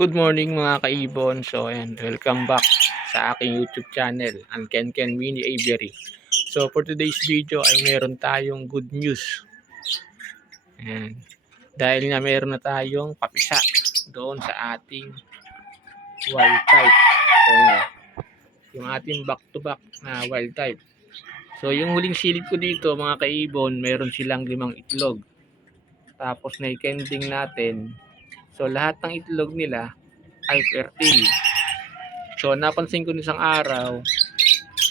Good morning mga kaibon. So ayan, welcome back sa aking YouTube channel, ang Ken Mini Aviary. So for today's video ay meron tayong good news. Ayan. Dahil nga meron na tayong papisa doon sa ating wild type. So, yung ating back to back na wild type. So yung huling silid ko dito mga kaibon, meron silang 5 itlog. Tapos na-kending natin. So lahat ng itlog nila ay fertile. So napansin ko isang araw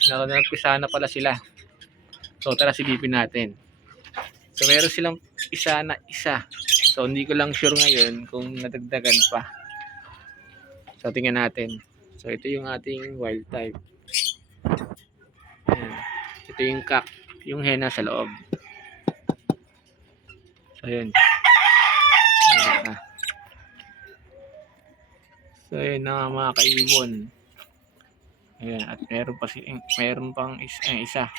na nagpisa na pala sila. So tara silipin natin. So meron silang isa. So hindi ko lang sure ngayon kung nadagdagan pa. So tingnan natin. So ito yung ating wild type. Ayan. Ito yung cock, yung hen sa loob. So ayan. So ayan na mga kaibon. Ayan, at meron pang isa.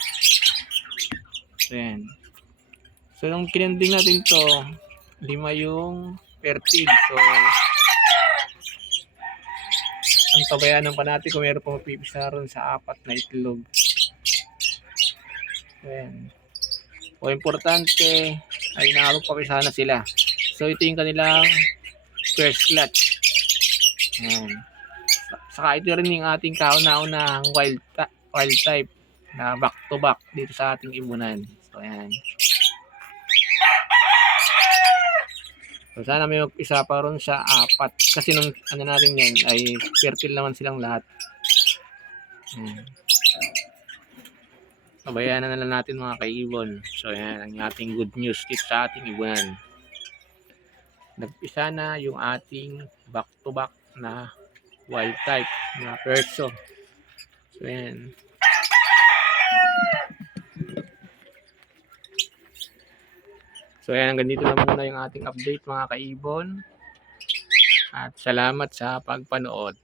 So ayan. So nung kinending natin to, 5 yung fertile. So ang tabayanan pa natin kung meron pang mapipisa ron sa 4 na itlog. So ayan. O importante ay nakapagpapisa na sila. So ito yung kanilang first clutch. Ayan. Saka ito rin yung ating kauna-unahang wild type na back to back dito sa ating ibunan. So ayan. So sana may mag-isa pa ron sa 4 kasi nung ano natin yan ay fertile naman silang lahat. Pabayaan na lang natin mga kaibon. So ayan ang ating good news dito sa ating ibunan. Nag-isa na yung ating back to back na wild type na perso. So ayan. So ayan, hanggang dito lang muna yung ating update mga kaibon. At salamat sa pagpanood.